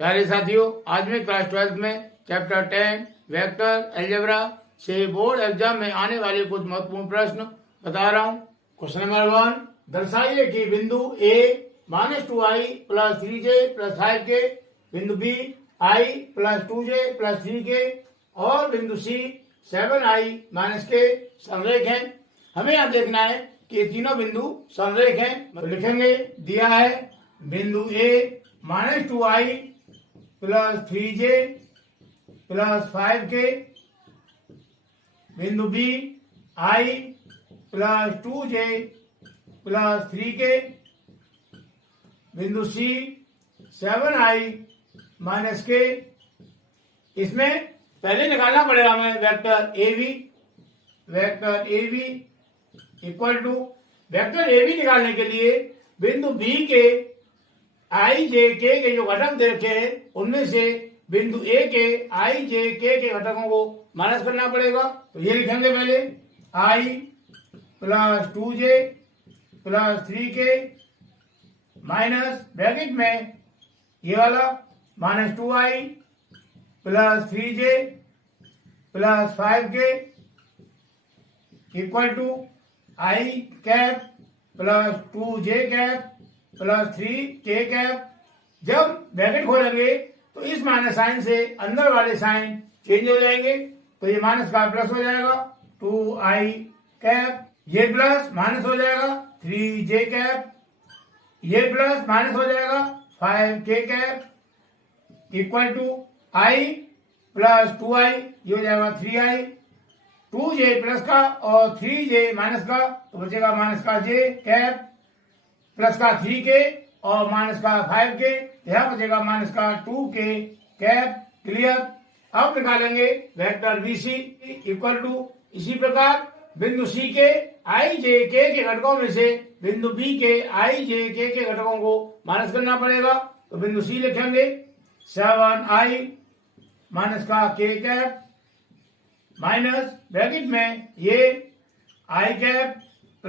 प्यारे साथियों, आज मैं क्लास 12 में चैप्टर 10 वेक्टर अलजेब्रा से बोर्ड एग्जाम में आने वाले कुछ महत्वपूर्ण प्रश्न बता रहा हूँ। क्वेश्चन नंबर 1, दर्शाइए कि बिंदु A -2i + 3j + 5k, बिंदु B i + 2j + 3k और बिंदु C 7i - k समरेख हैं। हमें यहाँ देखना है कि ये तीनों बिंदु समरेख हैं। तो लिखेंगे, दिया है बिंदु A -2i + 3j + 5k, बिंदु B i + 2j + 3k, बिंदु C 7i - k। इसमें पहले निकालना पड़ेगा हमें vector A B equal to vector A B निकालने के लिए बिंदु बी के आई जे के जो घटक दे रखे हैं उनमें से बिंदु ए के आई जे के घटकों को माइनस करना पड़ेगा। तो ये लिखेंगे पहले i + 2j + 3k minus bracket में ये वाला -2i + 3j + 5k equal to i cap + 2j cap + 3k cap. जब ब्रैकेट खोलेंगे तो इस माइनस साइन से अंदर वाले साइन चेंज हो जाएंगे, तो ये माइनस का प्लस हो जाएगा 2i कैप, ये प्लस माइनस हो जाएगा 3j कैप, ये प्लस माइनस हो जाएगा 5k cap equal to i + 2i, ये हो जाएगा 3i, 2j प्लस का और 3j माइनस का, तो बचेगा माइनस का j कैप प्लस का 3k और माइनस का 5k, यहाँ बचेगा माइनस का 2k कैप। क्लियर। अब निकालेंगे वेक्टर BC इक्वल टू इसी प्रकार बिंदु C के i j k के घटकों में से बिंदु B के i j k के घटकों को माइनस करना पड़ेगा। तो बिंदु C लिखेंगे 7i माइनस का k कैप माइनस ब्रैकेट में ये i cap +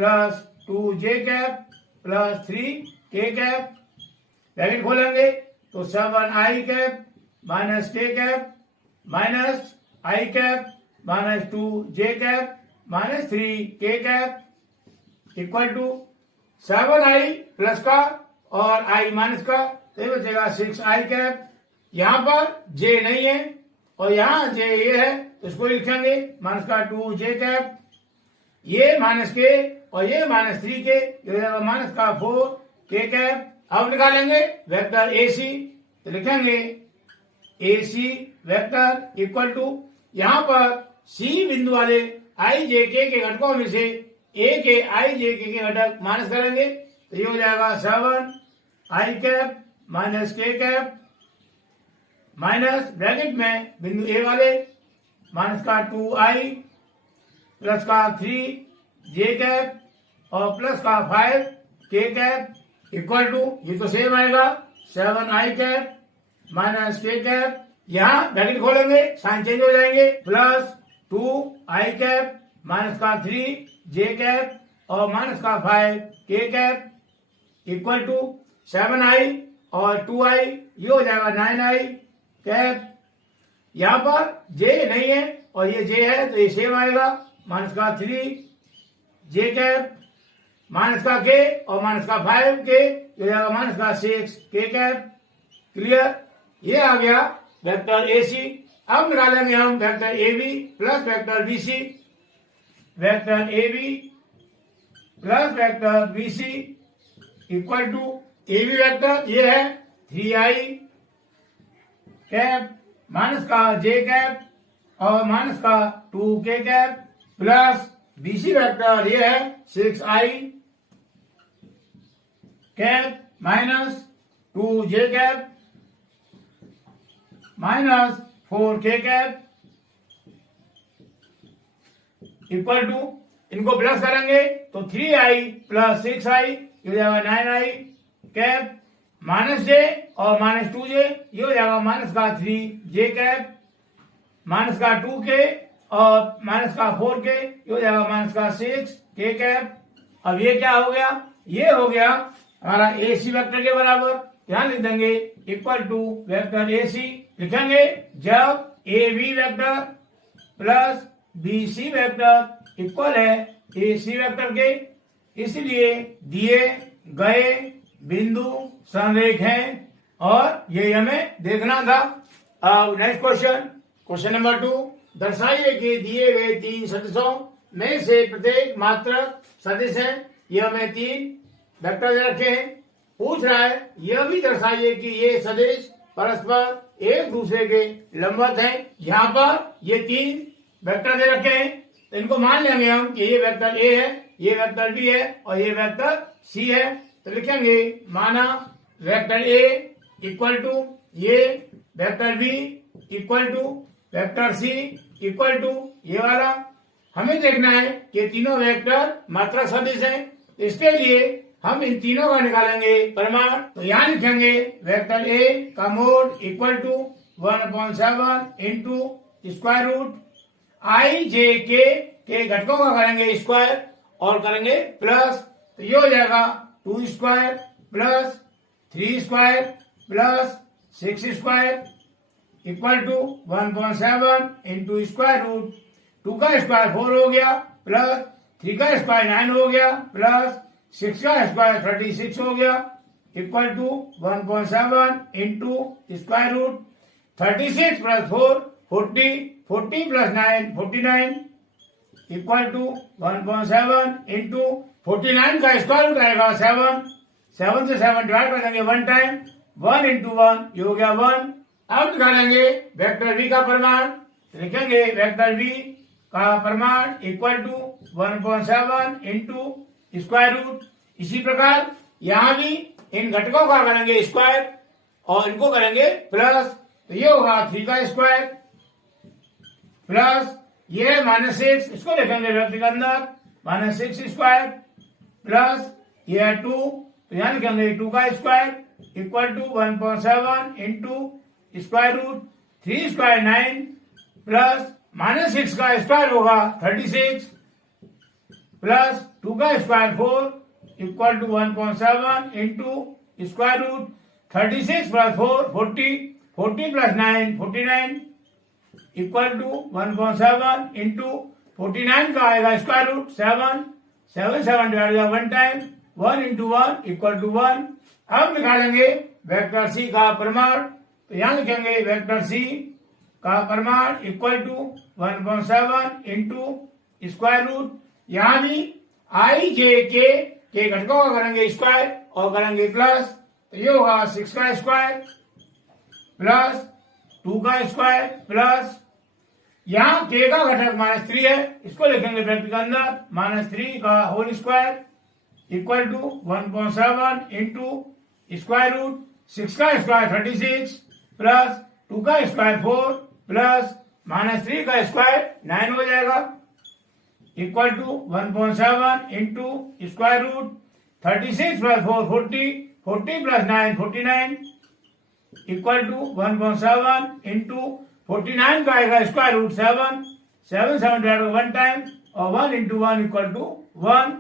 2j cap + 3k cap, bracket खोलेंगे तो 7i cap - k cap minus i cap - 2j cap - 3k cap equal to 7i plus का और i माइनस का, तो ये बचेगा 6i कैप। यहाँ पर j नहीं है और यहाँ j ये है, तो इसको लिखेंगे माइनस का 2j कैप, ये -k और ये -3k, ये हो जाएगा माइनस का 4k कैप। अब निकालेंगे वेक्टर AC, तो लिखेंगे AC वेक्टर इक्वल टू यहाँ पर C बिंदु वाले i j k के घटकों में से A के i j k के घटक माइनस करेंगे, तो ये हो जाएगा 7i cap - k cap minus bracket में बिंदु A वाले माइनस का 2i प्लस का 3j कैप और प्लस का 5k कैप इक्वल टू, ये तो सेम आएगा 7i कैप - k कैप, यहाँ ब्रैकेट खोलेंगे साइन चेंज हो जाएंगे, प्लस 2i कैप माइनस का 3j कैप और माइनस का 5k cap equal to 7i और 2i, ये हो जाएगा 9i कैप। यहाँ पर j नहीं है और ये j है, तो ये सेम आएगा माइनस का 3j कैप माइनस का k और माइनस का 5k, ये हो जाएगा माइनस का 6k कैप। क्लियर। ये आ गया वेक्टर AC। अब निकालेंगे हम vector AB plus vector BC। Vector AB plus vector BC equal to AB vector ये है 3i कैप माइनस का j कैप और माइनस का 2k cap plus BC vector ये है 6i cap minus 2j cap minus 4k cap equal to, इनको plus करेंगे तो 3i + 6i, ये हो जाएगा 9i कैप माइनस j और -2j, ये हो जाएगा माइनस का 3j कैप माइनस का 2k और माइनस का 4k, ये हो जाएगा माइनस का 6k कैप। अब ये क्या हो गया, ये हो गया हमारा AC वेक्टर के बराबर। ध्यान लिख देंगे equal to vector A C लिखेंगे जब A B vector plus B C vector equal है ए सी वेक्टर के। इसलिए दिए गए बिंदु संरेख हैं और ये हमें देखना था। अब नेक्स्ट क्वेश्चन नंबर 2, दर्शाइए कि दिए गए तीन सदिशों में से प्रत्येक मात्रक सदिश है। यह हमें तीन वेक्टर दे रखे हैं। पूछ रहा है यह भी दर्शाइए कि ये सदिश परस्पर एक दूसरे के लंबवत हैं। यहाँ पर ये तीन वेक्टर दे रखे हैं तो इनको मान लेंगे हम कि ये वेक्टर ए है, ये वेक्टर बी है और ये वेक्टर सी है। तो लिखेंगे माना वेक्टर ए इक्वल टू ये vector B equal to vector C equal to ये वाला। हमें देखना है कि तीनों वेक्टर मात्रक सदिश हैं। इसके लिए हम इन तीनों का निकालेंगे परिमाण। तो यहाँ लिखेंगे वेक्टर ए का mod equal to 1/7 into square root I J के घटकों का करेंगे स्क्वायर और करेंगे प्लस। तो ये हो जाएगा 2 square plus 3 square plus 6 square equal to 1/7 into square root 2 का स्क्वायर 4 हो गया प्लस 3 का स्क्वायर 9 हो गया प्लस 6 का स्क्वायर 36 हो गया equal to 1/7 into square root 36 plus 4 40 40 plus 9 49 equal to 1/7 into 49 का स्क्वायर रूट आएगा 7 से 7 डिवाइड कर देंगे 1 टाइम 1 इंटू 1 ये हो गया 1। अब निकालेंगे वेक्टर v का परिमाण। लिखेंगे वेक्टर v का परिमाण equal to 1/7 into square root. इसी प्रकार यहाँ भी इन घटकों का करेंगे स्क्वायर और इनको करेंगे प्लस। तो ये होगा 3 का स्क्वायर प्लस ये -6 इसको लिखेंगे वेक्टर के अंदर -6 स्क्वायर प्लस ये 2 तो यहाँ लिखेंगे 2 का square equal to 1/7 into square root 3 square 9 plus -6 का स्क्वायर होगा 36 प्लस 2 का square 4 equal to 1/7 into square root 36 plus 4 40 40 plus 9 49 equal to 1/7 into 49 का आएगा square root 7 7 divide 1 time 1 into 1 equal to 1। अब निकालेंगे वेक्टर सी का परिमाण। तो यहाँ लिखेंगे वेक्टर सी का परिमाण equal to 1/7 into square root. यहाँ भी आई जे के घटकों का करेंगे स्क्वायर और करेंगे प्लस। तो ये होगा 6 का स्क्वायर प्लस 2 का स्क्वायर प्लस यहाँ के का घटक -3 है इसको लिखेंगे ब्रैकेट के अंदर -3 का whole square equal to 1/7 into square root 6 का स्क्वायर 36 प्लस 2 का स्क्वायर 4 प्लस -3 का स्क्वायर 9 हो जाएगा equal to 1/7 into square root 36 plus 4 40 40 plus 9 49 equal to 1/7 into 49 का आएगा स्क्वायर रूट 7 7 डिवाइड 1 टाइम और 1 into 1 equal to 1।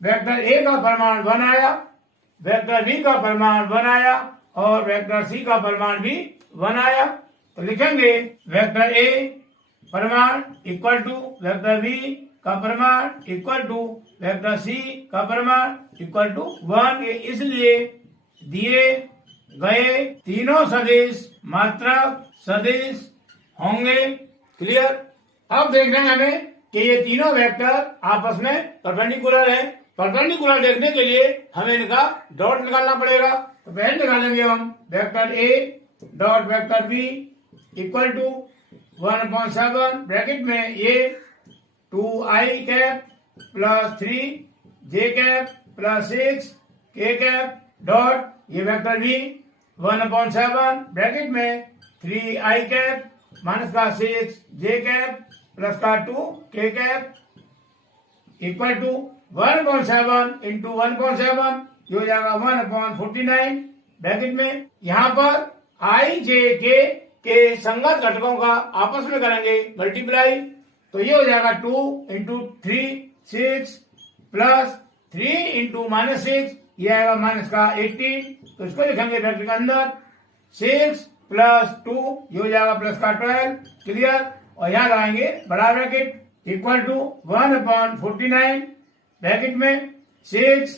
Vector A का परिमाण 1 आया, वेक्टर बी का परिमाण 1 आया और वेक्टर सी का परिमाण भी 1 आया। तो लिखेंगे वेक्टर ए परिमाण इक्वल टू वेक्टर बी का परिमाण इक्वल टू वेक्टर सी का परिमाण इक्वल टू 1। इसलिए दिए गए तीनों सदिश मात्रक सदिश होंगे। क्लियर। अब देखना है हमें कि ये तीनों वेक्टर आपस में परपेंडिकुलर है। परपेंडिकुलर देखने के लिए हमें इनका डॉट निकालना पड़ेगा। तो पहले निकालेंगे हम vector A dot vector B equal to 1/7 bracket में ये 2i cap plus 3j cap plus 6k dot ये वेक्टर बी 1/7 ब्रैकेट में 3i कैप माइनस का 6j कैप प्लस का 2k इक्वल टू 1/7 इंटू 1/7 ये हो जाएगा 1/49 ब्रैकेट में। यहाँ पर i j के संगत घटकों का आपस में करेंगे मल्टीप्लाई। तो ये हो जाएगा 2 इंटू 3 6 प्लस 3 इंटू -6 ये आएगा माइनस का 18। तो इसको लिखेंगे ब्रैकेट के अंदर 6 प्लस 2 ये हो जाएगा प्लस का 12, क्लियर। और यहाँ लगाएंगे बड़ा ब्रैकेट इक्वल टू 1/49 ब्रैकेट में 6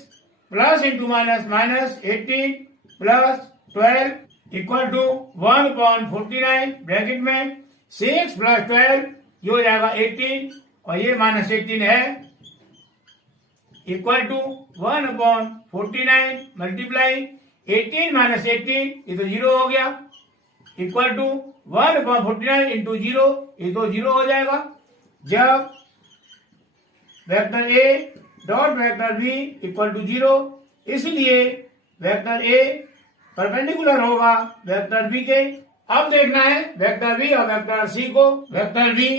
plus into minus minus 18 plus 12 equal to 1/49 bracket में 6 प्लस 12 ये हो जाएगा 18 और ये माइनस 18 है इक्वल टू 1/49 मल्टीप्लाई 18 माइनस 18 ये तो 0 हो गया इक्वल टू 1/49 इंटू 0 ये तो 0 हो जाएगा। जब vector A dot vector B equal to 0 इसलिए वेक्टर ए परपेंडिकुलर होगा वेक्टर बी के। अब देखना है वेक्टर बी और वेक्टर सी को। Vector B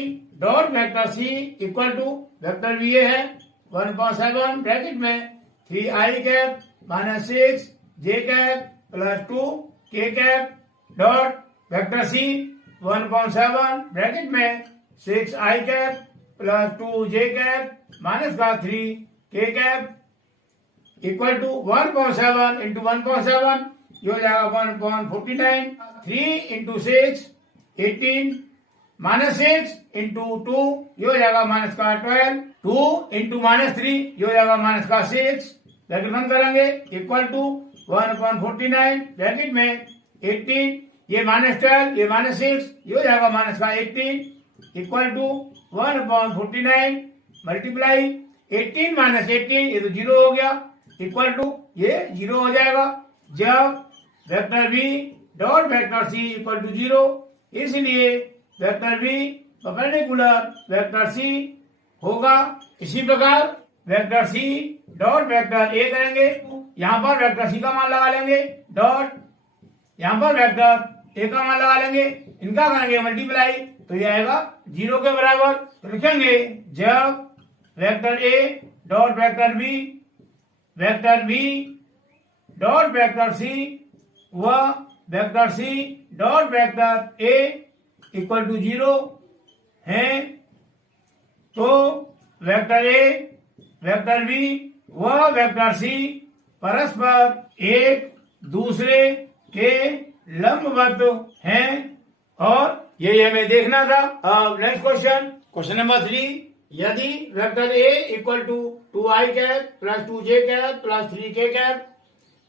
dot vector C equal to vector B है 1/7 ब्रैकेट में 3i cap minus 6 j cap plus 2 k cap dot vector C 1/7 bracket में 6i cap plus 2 j cap minus का 3 k cap equal to 1/7 into 1/7 ये हो जाएगा 1/49 3 into 6 18 minus 6 into 2 ये हो जाएगा माइनस का 12 2 इंटू माइनस 3 ये हो जाएगा माइनस का 6 ब्रैकेट बंद करेंगे इक्वल टू 1/49 ब्रैकेट में 18 ये माइनस 12 ये माइनस 6 ये हो जाएगा माइनस का 18 इक्वल टू 1/49 मल्टीप्लाई 18 माइनस 18 ये तो 0 हो गया इक्वल टू ये 0 हो जाएगा। जब vector B dot vector C equal to 0 इसलिए vector B perpendicular vector C होगा। इसी प्रकार vector C dot vector A करेंगे, यहाँ पर वेक्टर सी का मान लगा लेंगे डॉट यहाँ पर वेक्टर ए का मान लगा लेंगे, इनका करेंगे मल्टीप्लाई तो ये आएगा 0 के बराबर। तो लिखेंगे जब vector A dot vector B dot vector C व vector C dot vector A equal to 0 है तो वेक्टर ए वेक्टर बी व वेक्टर सी परस्पर एक दूसरे के लंबवत हैं और यही हमें देखना था। अब नेक्स्ट क्वेश्चन नंबर 3, यदि vector A equal to 2i cap plus 2j cap plus 3k cap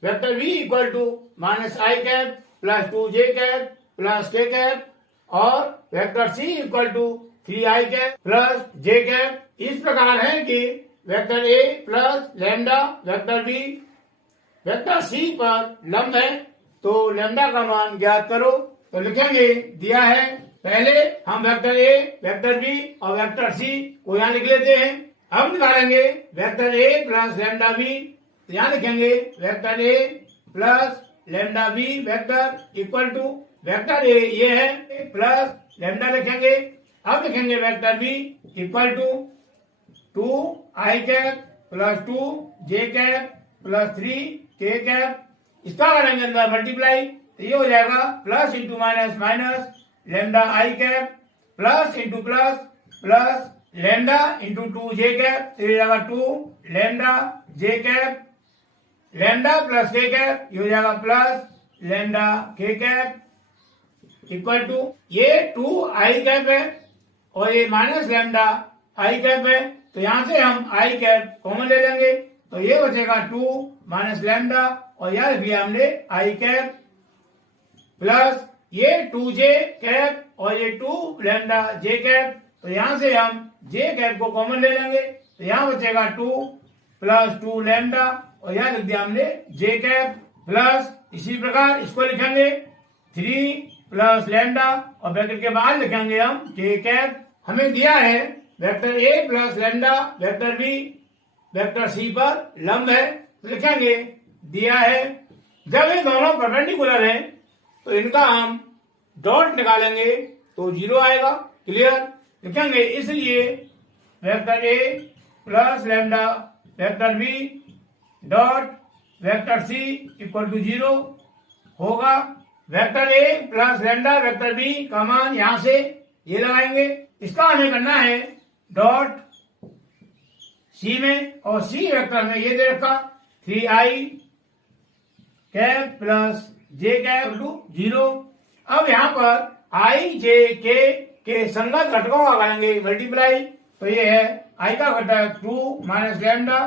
vector B equal to minus i cap plus 2j cap plus k cap और vector C equal to 3i cap plus j cap इस प्रकार है कि vector A plus lambda vector B vector C पर लंब है तो lambda का मान ज्ञात करो। तो लिखेंगे दिया है, पहले हम वेक्टर ए वेक्टर बी और वेक्टर सी को यहाँ लिख लेते हैं। अब निकालेंगे vector A plus lambda B, तो यहाँ लिखेंगे vector A plus lambda B vector equal to vector A ये है प्लस लैम्डा लिखेंगे। अब लिखेंगे vector B equal to 2i cap plus 2j cap plus 3k cap, इसका करेंगे अंदर मल्टीप्लाई तो ये हो जाएगा plus into minus minus lambda I cap plus into plus plus lambda into 2j cap तो ये हो जाएगा 2 lambda j cap lambda plus k cap ये हो जाएगा plus lambda k cap equal to ये 2i कैप है और ये माइनस लैम्डा आई कैप है तो यहाँ से हम आई कैप कॉमन ले लेंगे तो ये बचेगा 2 माइनस लैम्डा और यार भी हमने आई कैप प्लस ये 2j कैप और ये 2 लैम्डा j कैप तो यहाँ से हम j कैप को कॉमन ले लेंगे तो यहाँ बचेगा 2 प्लस 2 लैम्डा और यहाँ लिख दिया हमने j कैप प्लस इसी प्रकार इसको लिखेंगे 3 प्लस लैम्डा और ब्रैकेट के बाहर लिखेंगे हम k कैप। हमें दिया है vector A plus lambda vector B vector C पर लंब है तो लिखेंगे दिया है जब ये दोनों परपेंडिकुलर हैं तो इनका हम डॉट निकालेंगे तो 0 आएगा, क्लियर। लिखेंगे इसलिए vector A plus lambda vector B dot vector C equal to 0 होगा। Vector A plus lambda vector B का मान यहां से ये लगाएंगे, इसका हमें करना है डॉट सी में और सी वेक्टर में ये दे रखा 3i cap plus J cap to 0। अब यहाँ पर आई जे के संगत घटकों का करेंगे मल्टीप्लाई, तो ये है आई का घटक 2 माइनस लैम्डा,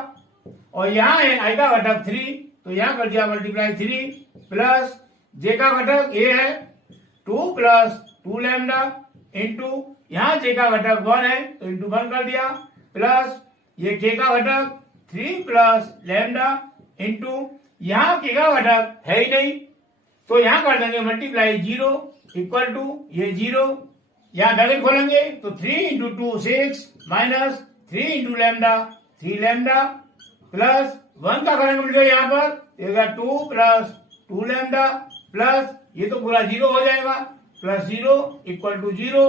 और यहाँ है आई का घटक 3, तो यहाँ कर दिया मल्टीप्लाई 3 प्लस जे का घटक ये है 2 प्लस 2 लैम्डा इंटू यहाँ जे का घटक 1 है तो इंटू 1 कर दिया, प्लस ये के का घटक 3 प्लस लैम्डा इंटू यहाँ के का घटक है ही नहीं, तो यहाँ कर देंगे मल्टीप्लाई 0 इक्वल टू ये 0, यहाँ ब्रैकेट खोलेंगे तो 3 into 2 6 minus 3 into lambda 3 lambda plus 1 का करेंगे मल्टीप्लाई यहाँ पर 2 प्लस 2 लैम्डा प्लस ये तो पूरा 0 हो जाएगा, प्लस 0 इक्वल टू 0,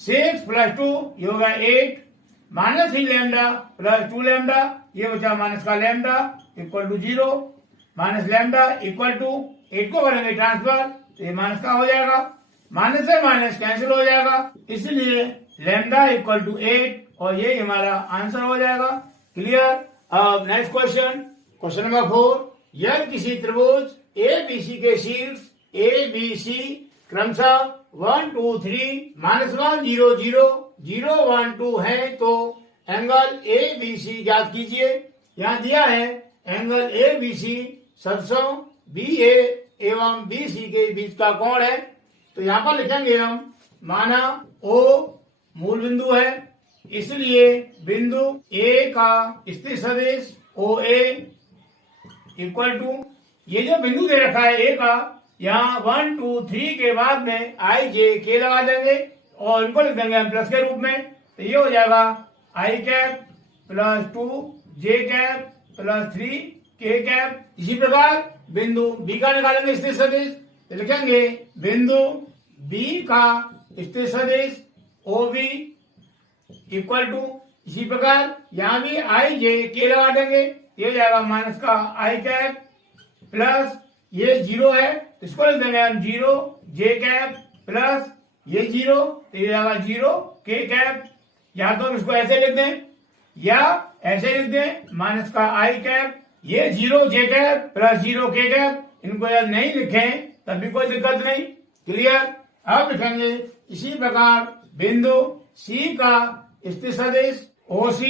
6 प्लस 2 ये होगा 8 माइनस 3 लैम्डा प्लस 2 लैम्डा, ये बचा माइनस का lambda equal to 0, minus lambda equal to 8 को करेंगे ट्रांसफर तो ये माइनस का हो जाएगा, माइनस से माइनस कैंसिल हो जाएगा, इसलिए लैम्डा इक्वल टू 8 और ये हमारा आंसर हो जाएगा। क्लियर। अब नेक्स्ट क्वेश्चन, क्वेश्चन नंबर 4, यदि किसी त्रिभुज ABC के शीर्ष ABC क्रमशः 1 2 3 -1 0 0 0 1 2 है तो एंगल ABC ज्ञात कीजिए। यहाँ दिया है एंगल ABC सदस्यों BA एवं BC के बीच का कोण है, तो यहाँ पर लिखेंगे हम, माना O मूल बिंदु है, इसलिए बिंदु A का स्थित सदिश OA इक्वल टू ये जो बिंदु दे रखा है A का, यहाँ 1 2 3 के बाद में I J K लगा देंगे और इनको लिख देंगे हम प्लस के रूप में, तो ये हो जाएगा I cap plus 2 J cap plus 3 K cap. इसी प्रकार बिंदु B का निकालेंगे स्थित सदिश, तो लिखेंगे बिंदु B का स्थित सदिश OB इक्वल टू, इसी प्रकार यहाँ भी I J K लगा देंगे, ये हो जाएगा माइनस का I कैप प्लस ये 0 है तो इसको लिख देंगे हम 0 J कैप प्लस ये 0 तो ये जाएगा 0 K कैप, या तो हम इसको ऐसे लिख दें या ऐसे लिख दें माइनस का I कैप, ये 0 J cap plus 0 K cap, इनको यदि नहीं लिखें तब भी कोई दिक्कत नहीं। क्लियर। अब लिखेंगे इसी प्रकार बिंदु C का स्थित सदिश OC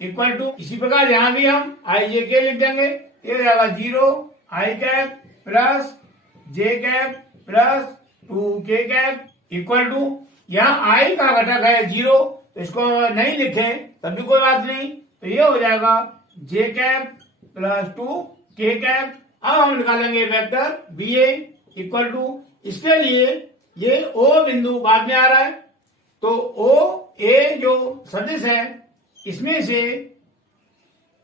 इक्वल टू, इसी प्रकार यहाँ भी हम I J K लिख देंगे, ये हो जाएगा 0 I cap plus J cap plus 2 K cap equal to, यहाँ I का घटक है 0 तो इसको नहीं लिखें तब भी कोई बात नहीं, तो ये हो जाएगा J cap plus 2 K cap. अब हम निकालेंगे वेक्टर BA इक्वल टू, इसके लिए ये O बिंदु बाद में आ रहा है तो OA जो सदिश है इसमें से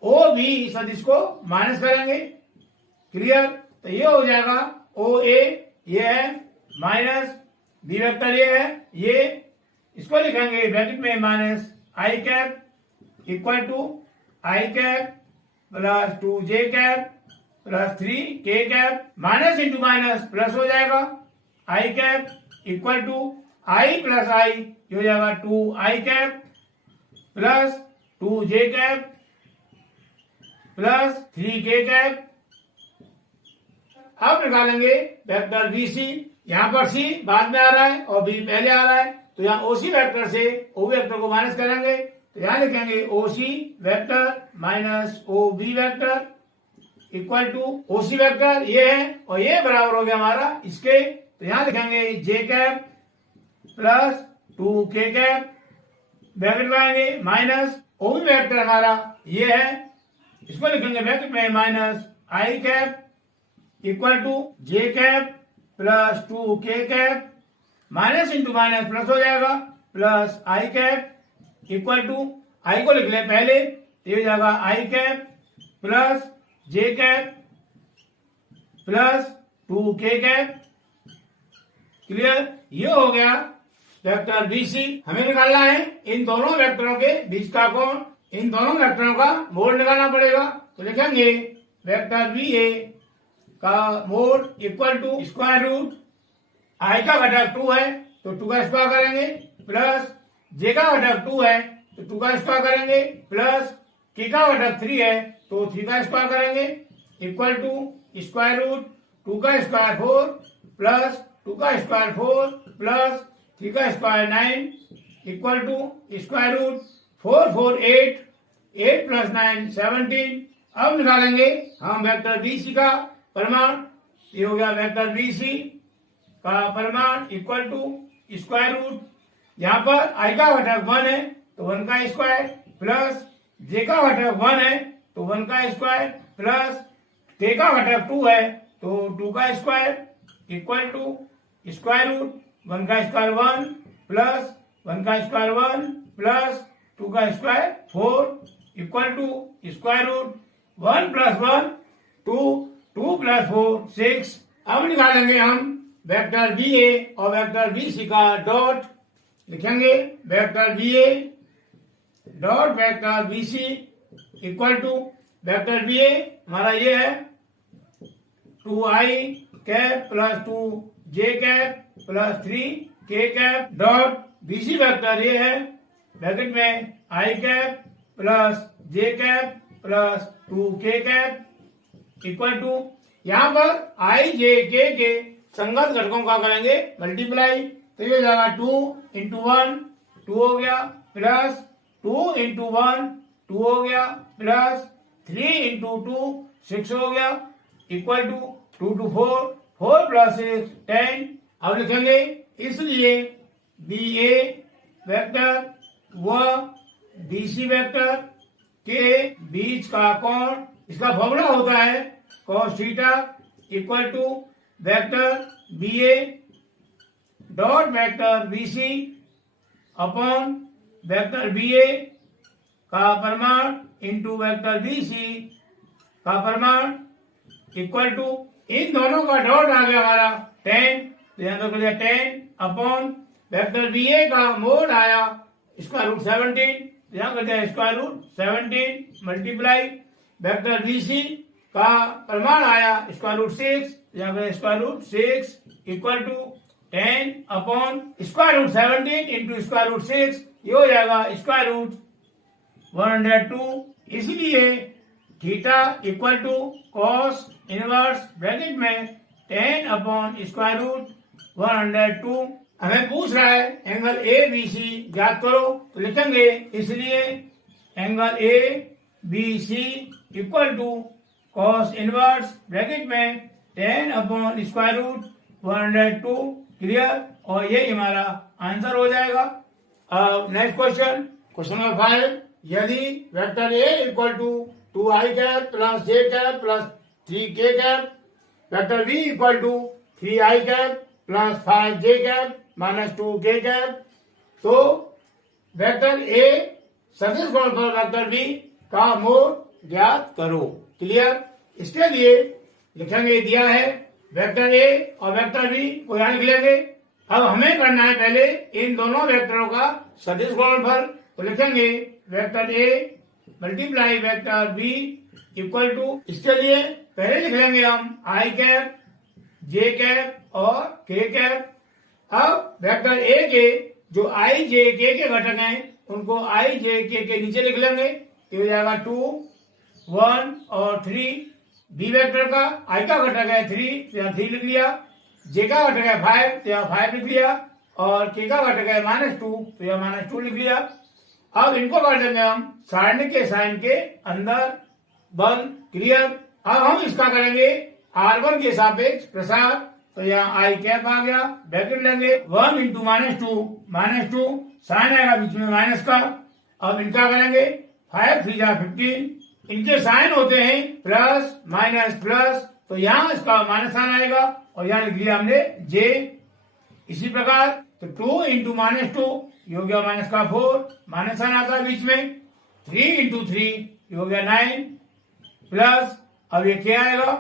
OB सदिश को माइनस करेंगे। क्लियर। तो ये हो जाएगा OA ये है माइनस B वेक्टर ये है, ये इसको लिखेंगे ब्रैकेट में minus I cap equal to I cap plus 2 J cap plus 3 K cap, minus into minus plus हो जाएगा, I cap equal to I plus I ये हो जाएगा 2 I cap plus 2 J cap plus 3 K cap. अब निकालेंगे vector BC, यहाँ पर C बाद में आ रहा है और B पहले आ रहा है तो यहाँ OC वेक्टर से O वेक्टर को माइनस करेंगे, तो यहाँ लिखेंगे OC vector minus OB vector equal to, OC vector ये है और ये बराबर हो गया हमारा इसके, तो यहाँ लिखेंगे J cap plus 2 K cap, bracket लगाएंगे माइनस OB वेक्टर हमारा ये है, इसको लिखेंगे ब्रैकेट में minus I cap equal to J cap plus 2 K cap, minus into minus plus हो जाएगा, plus I cap equal to, I को लिख ले पहले तो ये हो जाएगा I cap plus J cap plus 2 K cap. Clear. ये हो गया वेक्टर BC। हमें निकालना है इन दोनों वेक्टरों के बीच का कोण, इन दोनों वेक्टरों का मोड निकालना पड़ेगा, तो लिखेंगे वेक्टर BA का mod equal to square root I का घटक 2 है तो 2 का स्क्वायर करेंगे प्लस J का घटक 2 है तो 2 का स्क्वायर करेंगे प्लस K का घटक 3 है तो 3 का स्क्वायर करेंगे इक्वल टू स्क्वायर रूट 2 का स्क्वायर 4 प्लस 2 का स्क्वायर 4 प्लस 3 का square 9 equal to square root 4 4 8 8 plus 9 17। अब निकालेंगे हम वेक्टर BC का परिमाण। ये हो गया वेक्टर BC का परिमाण इक्वल टू स्क्वायर रूट, यहाँ पर I का घटक 1 है तो 1 का स्क्वायर प्लस J का घटक 1 है तो 1 का स्क्वायर प्लस K का घटक 2 है तो 2 का square equal to square root 1 का स्क्वायर 1 प्लस 1 का स्क्वायर 1 प्लस 2 का square 4 equal to square root 1 plus 1 2 2 plus 4 6। अब निकालेंगे हम वेक्टर BA और वेक्टर BC का डॉट। लिखेंगे vector BA dot vector BC equal to vector BA हमारा ये है 2i cap plus 2j cap plus 3k cap dot BC vector ये है ब्रैकेट में i cap plus j cap plus 2k cap equal to यहाँ पर i j k के संगत घटकों का करेंगे मल्टीप्लाई, तो ये हो जाएगा 2 इंटू 1 2 हो गया प्लस 2 इंटू 1 2 हो गया प्लस 3 इंटू 2 6 हो गया इक्वल टू 2 टू 4 4 प्लस 6 10। अब लिखेंगे इसलिए BA वेक्टर व BC वेक्टर के बीच का कोण, इसका फॉर्मूला होता है cos theta equal to vector BA dot vector BC upon vector BA का परिमाण इंटू वेक्टर BC का परिमाण इक्वल टू इन दोनों का डॉट आ गया हमारा 10, तो यहाँ पर कर दिया 10 अपॉन वेक्टर BA का मोड आया स्क्वायर रूट 17, यहाँ कर दिया square root 17 multiply vector BC का परिमाण आया स्क्वायर रूट 6, यहाँ कर square root 6 equal to 10 upon square root 17 into square root 6, ये हो जाएगा स्क्वायर रूट 102। इसलिए theta equal to cos inverse bracket में 10 अपॉन स्क्वायर रूट 102। हमें पूछ रहा है एंगल ABC ज्ञात करो, तो लिखेंगे इसलिए angle ABC equal to cos inverse bracket में 10 अपॉन स्क्वायर रूट 102। क्लियर, और ये हमारा आंसर हो जाएगा। अब नेक्स्ट क्वेश्चन, क्वेश्चन नंबर 5, यदि vector A equal to 2i cap plus j cap plus 3k cap, vector B equal to 3i cap plus 5j cap minus 2k cap, तो vector A सदिश गुणनफल vector B का mode ज्ञात करो। Clear, इसके लिए लिखेंगे दिया है वेक्टर A और वेक्टर B को यहाँ लिख लेंगे। अब हमें करना है पहले इन दोनों वेक्टरों का सदिश गुणनफल, तो लिखेंगे vector A multiply vector B equal to, इसके लिए पहले लिख लेंगे हम i कैप j कैप और k कैप। अब वेक्टर A के जो i j k के घटक हैं उनको i j k के नीचे लिख लेंगे, तो हो जाएगा 2 1 और 3। B वेक्टर का i का घटक है 3, तो यहाँ 3 लिख लिया, j का घटक है 5, तो यहाँ 5 लिख लिया, और k का घटक है -2, तो यहाँ -2 लिख लिया। अब इनको कर देंगे हम सारणी के साइन के अंदर बंद। क्लियर, अब हम इसका करेंगे R1 के सापेक्ष प्रसार, तो यहाँ i कैप आ गया, ब्रैकेट लेंगे 1 इंटू -2 साइन आएगा बीच में माइनस का। अब इनका करेंगे 5 3 जा 15, इनके साइन होते हैं प्लस माइनस प्लस, तो यहाँ इसका माइनस साइन आएगा और यहाँ लिख लिया हमने j। इसी प्रकार तो 2 इंटू -2 ये हो गया माइनस का 4, माइनस साइन आता है बीच में, 3 इंटू 3 ये हो गया 9 प्लस, अब ये क्या आएगा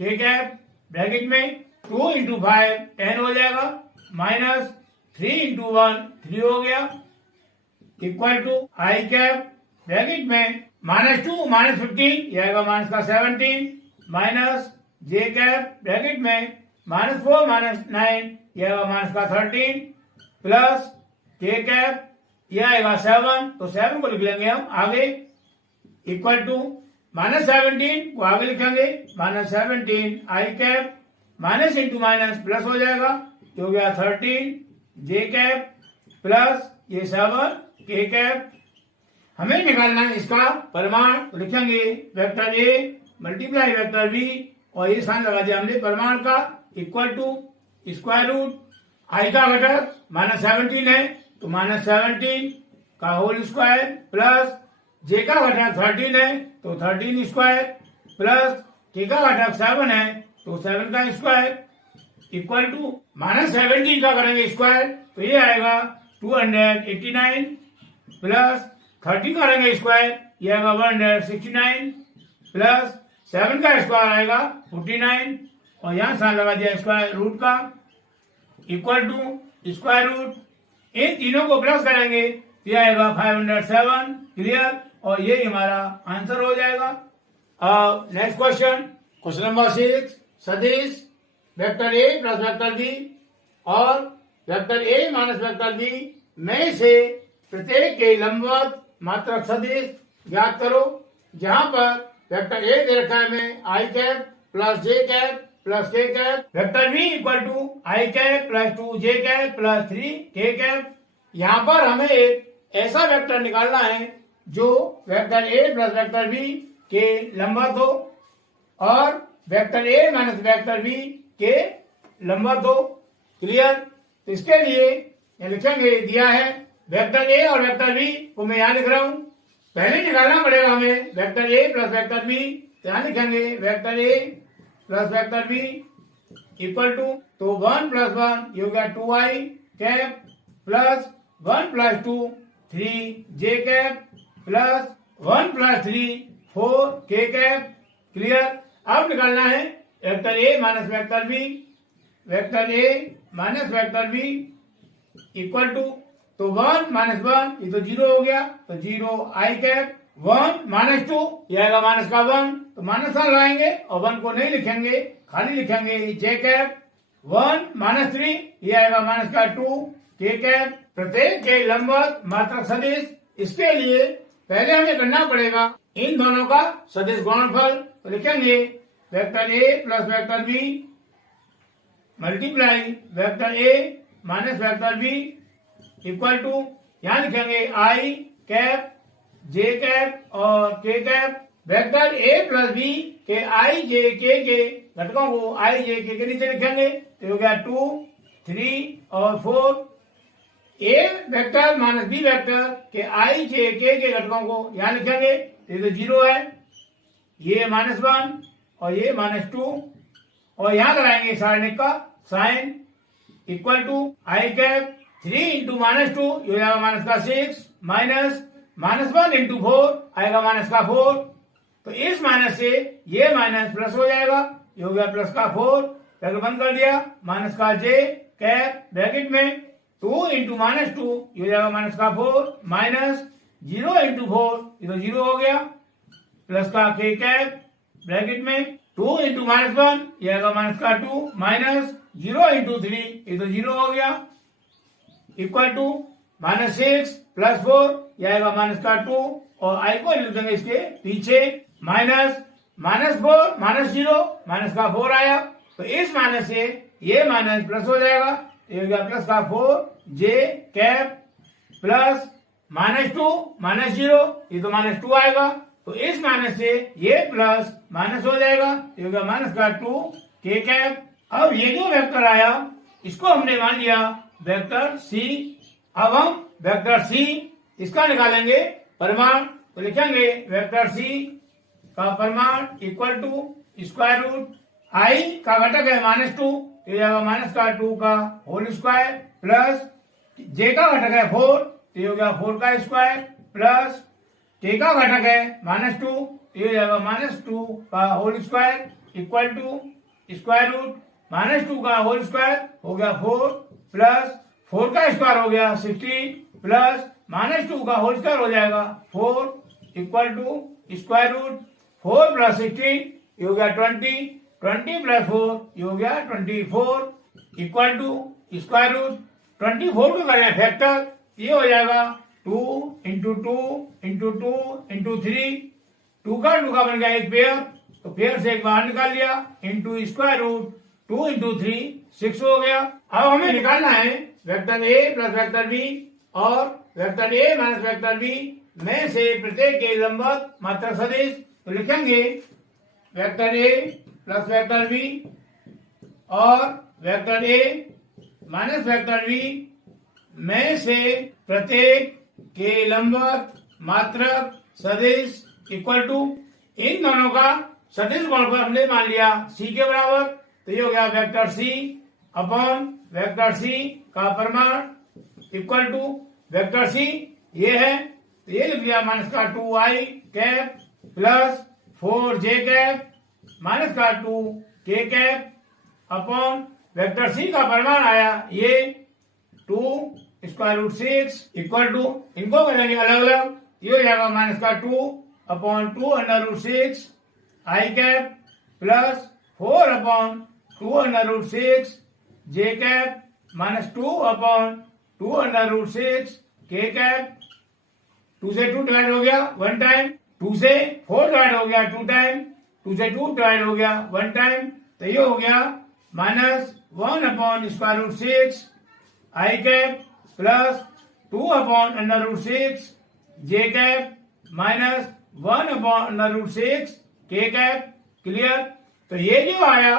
k कैप ब्रैकेट में 2 इंटू 5 10 हो जाएगा, माइनस 3 इंटू 1 3 हो गया equal to i cap bracket में -2 -15 ये आएगा माइनस का 17 माइनस j कैप ब्रैकेट में -4 -9 ये आएगा माइनस का 13 प्लस k कैप ये आएगा 7, तो 7 को लिख लेंगे हम आगे इक्वल टू -17 को आगे लिखेंगे -17 i cap minus into minus plus हो जाएगा, तो हो गया 13 जे कैप प्लस ये 7 के कैप। हमें निकालना है इसका परिमाण, तो लिखेंगे vector A multiply vector B और ये साइन लगा दिया हमने परिमाण का, equal to square root I का घटक -17 है तो -17 का होल स्क्वायर प्लस जे का घटक 13 है तो 13 स्क्वायर प्लस के का घटक 7 है तो 7 का स्क्वायर इक्वल टू -17 का करेंगे स्क्वायर तो ये आएगा 289 प्लस 30 करेंगे स्क्वायर ये आएगा 169 प्लस 7 का स्क्वायर आएगा 49 और यहां साइन लगा दिया स्क्वायर रूट का, इक्वल टू स्क्वायर रूट, इन तीनों को प्लस करेंगे ये आएगा 507 क्लियर, और ये हमारा आंसर हो जाएगा। नेक्स्ट क्वेश्चन नंबर 6, सदिश vector A plus vector B और vector A minus vector B में से प्रत्येक के लंबवत मात्रक सदिश ज्ञात करो, जहां पर वेक्टर ए दे रखा है हमें I cap plus J cap plus K cap, vector B equal to I cap plus 2 J cap plus 3 K cap. यहाँ पर हमें एक ऐसा वेक्टर निकालना है जो vector A plus vector B के लंबवत हो और vector A minus vector B के लंबवत हो, क्लियर। तो इसके लिए लिखेंगे दिया है वेक्टर ए और वेक्टर बी को मैं यहाँ लिख रहा हूं, पहले निकालना पड़ेगा हमें vector A plus vector B, यहाँ लिखेंगे vector A plus vector B equal to, तो 1 प्लस 1 ये हो गया 2i cap plus 1 plus 2 3 J cap plus 1 plus 3 4 K cap, clear. अब निकालना है vector A minus vector B, vector A minus vector B equal to, तो 1 minus 1 ये तो 0 हो गया तो 0 आई कैप, 1 माइनस 2 ये आएगा माइनस का 1 तो माइनस साइन लगाएंगे और 1 को नहीं लिखेंगे खाली लिखेंगे जे कैप, 1 माइनस 3 ये आएगा माइनस का 2 के कैप। प्रत्येक के लंबवत मात्रक सदिश, इसके लिए पहले हमें करना पड़ेगा इन दोनों का सदिश गुणनफल, तो लिखेंगे vector A plus vector B multiply vector A minus vector B equal to, यहाँ लिखेंगे आई कैप जे कैप और K cap, vector A plus B के आई जे के घटकों को आई जे के नीचे लिखेंगे तो हो गया 2 3 और 4, ए वेक्टर माइनस बी वेक्टर के आई जे के घटकों को यहाँ लिखेंगे ये तो 0 है, ये -1 और ये -2 और यहाँ लगाएंगे सारणिक का sign equal to I cap 3 into -2 ये आएगा माइनस का 6 माइनस -1 इंटू 4 आएगा माइनस का 4, तो इस माइनस से ये माइनस प्लस हो जाएगा ये हो गया प्लस का 4, ब्रैकेट बंद कर दिया, माइनस का जे कैप ब्रैकेट में 2 इंटू -2 ये हो जाएगा माइनस का 4 माइनस 0 इंटू 4 ये तो 0 हो गया, प्लस का के कैप ब्रैकेट में 2 इंटू -1 ये आएगा माइनस का 2 माइनस 0 इंटू 3 ये तो 0 हो गया इक्वल टू -6 प्लस 4 ये आएगा माइनस का 2 और आई को लिख देंगे इसके पीछे, माइनस -4 -0 माइनस का 4 आया तो इस माइनस से ये माइनस प्लस हो जाएगा ये हो गया प्लस का 4 जे कैप प्लस -2 -0 ये तो -2 आएगा तो इस माइनस से ये प्लस माइनस हो जाएगा ये हो गया माइनस का 2 के कैप। अब ये जो वेक्टर आया इसको हमने मान लिया वेक्टर सी, अब हम वेक्टर सी इसका निकालेंगे परिमाण, तो लिखेंगे वेक्टर सी का परिमाण equal to square root I का घटक है -2 तो जाएगा माइनस का 2 का होल स्क्वायर प्लस जे का घटक है 4 तो ये हो गया 4 का स्क्वायर प्लस के का घटक है -2 तो ये हो जाएगा -2 का whole square equal to square root -2 का होल स्क्वायर हो गया 4 प्लस 4 का स्क्वायर हो गया 16 प्लस -2 का होल स्क्वायर हो जाएगा 4 equal to square root 4 plus 16 ये हो गया 20 20 प्लस 4 ये हो गया 24 इक्वल टू स्क्वायर रूट 24 को करें फैक्टर ये हो जाएगा 2 इंटू 2 इंटू 2 इंटू 3 2 का बन गया एक पेयर तो पेयर से एक बाहर निकाल लिया इंटू स्क्वायर रूट 2 इंटू 3 6 हो गया। अब हमें निकालना है vector A plus vector B और vector A minus vector B में से प्रत्येक के लंबवत मात्रक सदिश। तो लिखेंगे vector A plus vector B और vector A minus vector B में से प्रत्येक के लंबवत मात्रक सदिश इक्वल टू इन दोनों का सदिश गुणनफल हमने मान लिया सी के बराबर। तो ये हो गया vector C upon vector C का परिमाण इक्वल टू वेक्टर सी ये है तो ये लिख लिया माइनस का 2i cap plus 4j cap minus का 2k cap upon vector C का परिमाण आया ये 2 स्क्वायर रूट 6 इक्वल टू इनको करेंगे अलग अलग। ये हो जाएगा माइनस का 2 upon 2 under root 6 I cap plus 4 upon 2 under root 6 J cap minus 2 upon 2 under root 6 K cap. 2 से 2 डिवाइड हो गया 1 टाइम, 2 से 4 डिवाइड हो गया 2 टाइम, 2 से 2 डिवाइड हो गया 1 टाइम। तो ये हो गया minus 1 upon square root 6 I cap plus 2 upon under root 6 J cap minus 1 upon under root 6 K cap. Clear. तो ये जो आया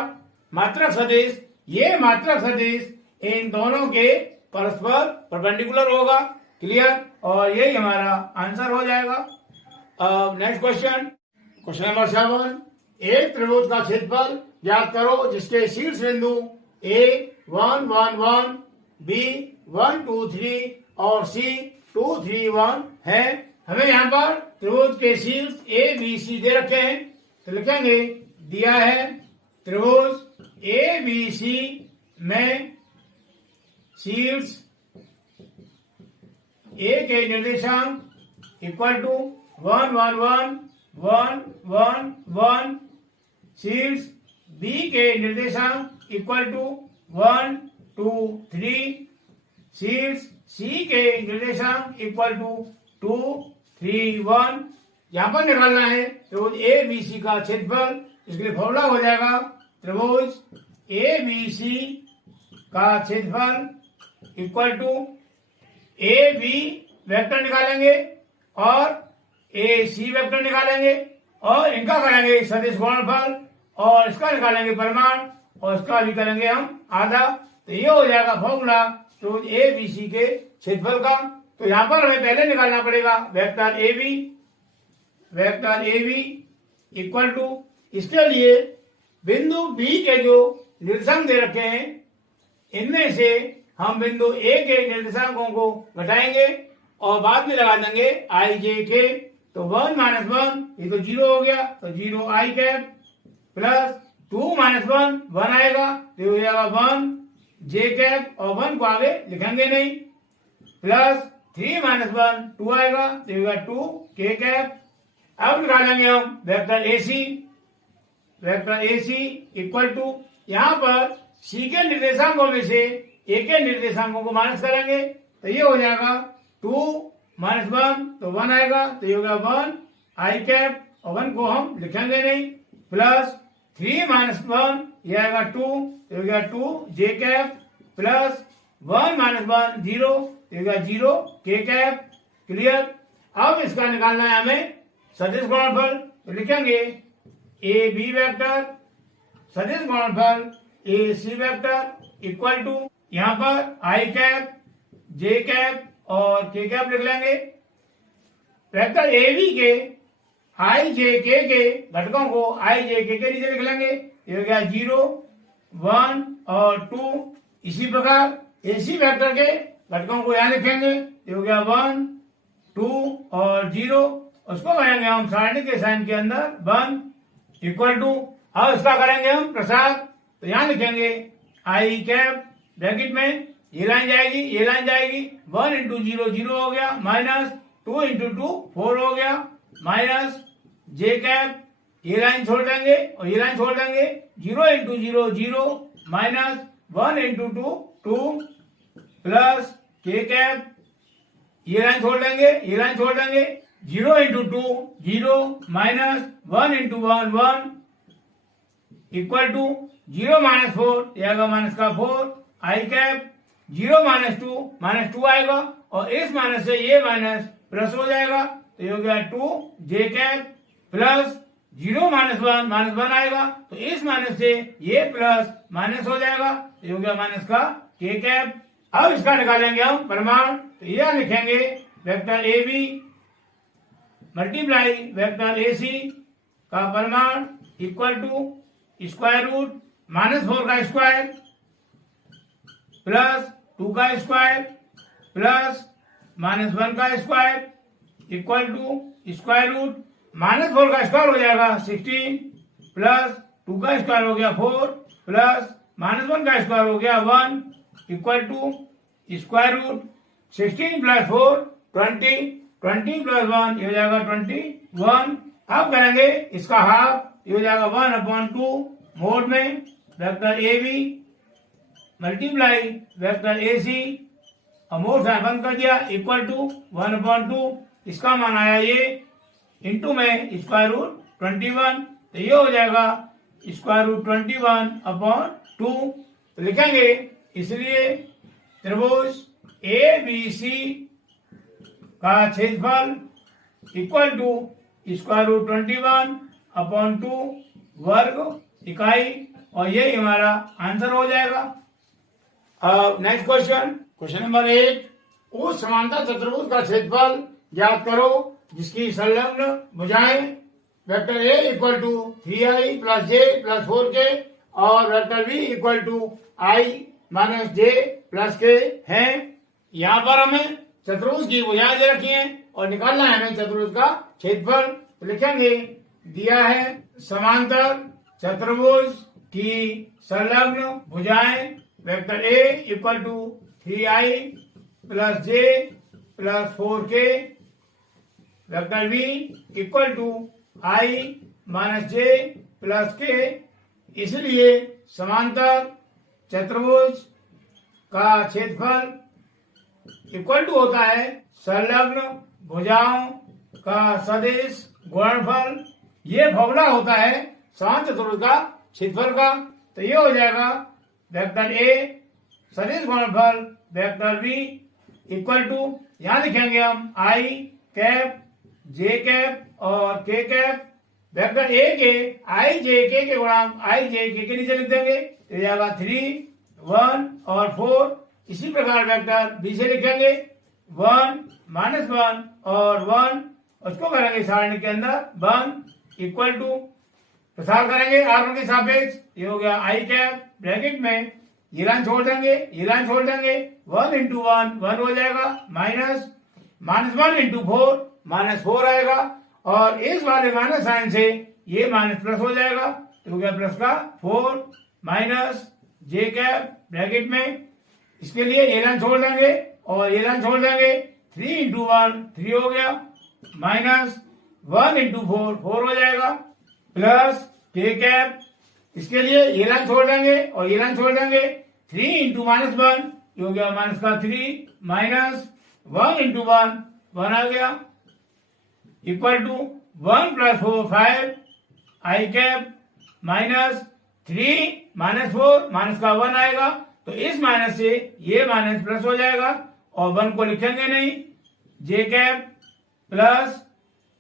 मात्रक सदिश ये मात्रक सदिश इन दोनों के परस्पर परपेंडिकुलर होगा। क्लियर। और यही हमारा आंसर हो जाएगा। अब नेक्स्ट क्वेश्चन, क्वेश्चन नंबर 7, एक त्रिभुज का क्षेत्रफल ज्ञात करो जिसके शीर्ष बिंदु A 1 1 1 B 1 2 3 और C 2 3 1 है। हमें यहाँ पर त्रिभुज के शीर्ष A B C दे रखे हैं तो लिखेंगे दिया है त्रिभुज A B C में शीर्ष A के निर्देशांक इक्वल टू 1 1 1 1 1 1, शीर्ष B के निर्देशांक इक्वल टू 1 2 3, शीर्ष C के निर्देशांक इक्वल टू 2 3 1। यहाँ पर निकालना है त्रिभुज ए बी सी का क्षेत्रफल। इसके लिए फॉर्मूला हो जाएगा त्रिभुज ए बी सी का क्षेत्रफल equal to A B vector निकालेंगे और ए सी वेक्टर निकालेंगे और इनका करेंगे सदिश गुणनफल और इसका निकालेंगे परिमाण और इसका भी करेंगे हम आधा। तो ये हो जाएगा फॉर्मूला त्रिभुज ए बी सी के क्षेत्रफल का। तो यहाँ पर हमें पहले निकालना पड़ेगा vector A B equal to, इसके लिए बिंदु बी के जो निर्देशांक दे रखे हैं इनमें से हम बिंदु ए के निर्देशांकों को घटाएंगे और बाद में लगा देंगे आई जे के। तो 1 माइनस 1 ये तो 0 हो गया तो 0 आई कैप प्लस 2 माइनस 1 1 आएगा तो हो जाएगा 1 जे कैप और 1 को आगे लिखेंगे नहीं प्लस 3 माइनस 1 2 आएगा तो होगा 2 के कैप। अब निकालेंगे हम vector A C equal to, यहाँ पर सी के निर्देशांकों में से ए के निर्देशांकों को माइनस करेंगे तो ये हो जाएगा 2 माइनस 1 तो 1 आएगा तो ये होगा 1 आई कैप और 1 को हम लिखेंगे नहीं प्लस 3 माइनस 1 ये आएगा 2 तो होगा 2 जे कैप प्लस 1 माइनस 1 0 तो होगा 0 के कैप। क्लियर। अब इसका निकालना है हमें सदिश गुणनफल तो लिखेंगे ए बी वेक्टर सदिश गुणनफल ए सी वेक्टर इक्वल टू, यहाँ पर आई कैप जे कैप और के कैप लिख लेंगे। वेक्टर ए बी के आई जे के घटकों को आई जे के नीचे लिख लेंगे। ये हो गया 0 1 और 2। इसी प्रकार ए सी वेक्टर के घटकों को यहाँ लिखेंगे। ये हो गया 1 2 और 0। उसको करेंगे हम सारणी के साइन के अंदर 1 इक्वल टू। अब इसका करेंगे हम प्रसार तो यहाँ लिखेंगे आई कैप ब्रैकेट में ये लाइन जाएगी 1 इंटू 0 0 हो गया माइनस 2 इंटू 2 4 हो गया माइनस जे कैप ये लाइन छोड़ देंगे और ये लाइन छोड़ देंगे 0 into 0 0 minus 1 into 2 2 plus K cap ये लाइन छोड़ देंगे 0 into 2 0 minus 1 into 1 1 equal to 0 minus 4 आएगा माइनस का 4 आई कैप 0 माइनस 2 आएगा और इस माइनस से ये माइनस प्लस हो जाएगा तो ये हो गया 2 जे कैप प्लस 0 माइनस 1 आएगा तो इस माइनस से ये प्लस माइनस हो जाएगा तो ये हो गया माइनस का के कैप। अब इसका निकालेंगे हम परिमाण तो यह लिखेंगे vector A B multiply vector A C का परिमाण इक्वल टू स्क्वायर रूट -4 का स्क्वायर प्लस 2 का स्क्वायर प्लस -1 का square equal to square root -4 का स्क्वायर हो जाएगा 16 प्लस 2 का स्क्वायर हो गया 4 प्लस -1 का स्क्वायर हो गया 1 equal to square root 16 plus 4 20 plus 1 ये हो जाएगा 21। अब करेंगे इसका हाफ ये हो जाएगा 1/2 मोड में vector A B multiply vector A C और मोड साइन बंद कर दिया इक्वल टू 1/2 इसका मान आया ये इंटू में स्क्वायर रूट 21 तो ये हो जाएगा स्क्वायर रूट 21/2 तो लिखेंगे इसलिए त्रिभुज ए बी सी का क्षेत्रफल इक्वल टू स्क्वायर रूट 21/2 वर्ग इकाई और यही हमारा आंसर हो जाएगा। अब नेक्स्ट क्वेश्चन नंबर 8 उस समांतर चतुर्भुज का क्षेत्रफल ज्ञात करो जिसकी संलग्न भुजाएं vector A equal to 3i plus J plus 4k और vector B equal to i minus J plus K हैं। यहाँ पर हमें चतुर्भुज की भुजाएं दे रखी हैं और निकालना है हमें चतुर्भुज का क्षेत्रफल तो लिखेंगे दिया है समांतर चतुर्भुज की संलग्न भुजाएं vector A equal to 3i plus J plus 4k vector B equal to i minus J plus K इसलिए समांतर चतुर्भुज का क्षेत्रफल इक्वल टू होता है संलग्न भुजाओं का सदिश गुणनफल। ये फॉर्मूला होता है समांतर चतुर्भुज का क्षेत्रफल का तो ये हो जाएगा वेक्टर ए सदिश गुणनफल वेक्टर बी इक्वल टू यहां लिखेंगे हम आई कैप जे कैप और के कैप वेक्टर ए के आई जे के गुणांक आई जे के नीचे लिख देंगे तो जाएगा 3 1 और 4। इसी प्रकार वेक्टर बी से लिखेंगे 1 -1 और 1 उसको करेंगे सारणी के अंदर 1 इक्वल टू प्रसार करेंगे r1 के सापेक्ष ये हो गया आई कैप ब्रैकेट में ये लाइन छोड़ देंगे 1 इंटू 1 हो जाएगा -1 इंटू 4 -4 आएगा और इस वाले माइनस साइन से ये माइनस प्लस हो जाएगा तो हो गया प्लस का 4 माइनस जे कैप ब्रैकेट में इसके लिए ये लाइन छोड़ देंगे और ये लाइन छोड़ देंगे 3 इंटू 1 3 हो गया -1 इंटू 4 हो जाएगा प्लस के कैप इसके लिए ये लाइन छोड़ देंगे और ये लाइन छोड़ देंगे 3 इंटू -1 ये हो गया माइनस का 3 -1 इंटू 1 आ गया equal to 1 plus 4 5 I cap -3 -4 minus का 1 आएगा तो इस माइनस से ये माइनस प्लस हो जाएगा और 1 को लिखेंगे नहीं जे कैप प्लस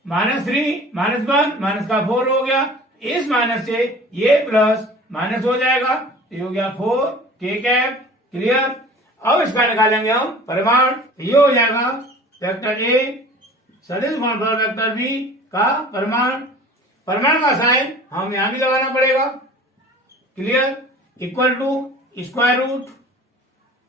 -3 -1 माइनस का 4 हो गया इस माइनस से ये प्लस माइनस हो जाएगा ये हो गया 4 के कैप क्लियर। अब इसका निकालेंगे हम परिमाण ये हो जाएगा वेक्टर ए सदिश गुणनफल वेक्टर बी का परिमाण का साइन हम यहां भी लगाना पड़ेगा clear equal to square root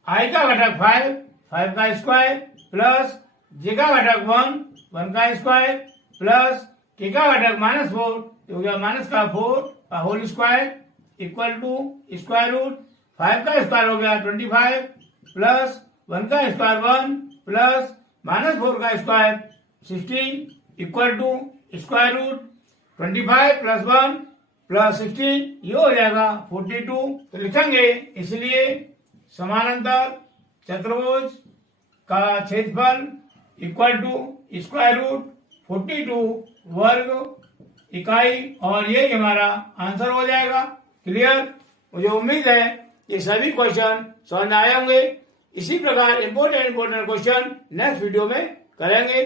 I का घटक 5 का स्क्वायर प्लस जे का घटक 1 का स्क्वायर प्लस के का घटक -4 हो गया माइनस का 4 का whole square equal to square root 5 का स्क्वायर हो गया 25 प्लस 1 का स्क्वायर 1 प्लस -4 का square 16 equal to square root 25 plus 1 plus 16 ये हो जाएगा 42 तो लिखेंगे इसलिए समानांतर चतुर्भुज का क्षेत्रफल इक्वल टू स्क्वायर रूट 42 वर्ग इकाई और ये हमारा आंसर हो जाएगा। क्लियर? मुझे उम्मीद है ये सभी क्वेश्चन समझ में आए होंगे। इसी प्रकार इंपॉर्टेंट क्वेश्चन नेक्स्ट वीडियो में करेंगे।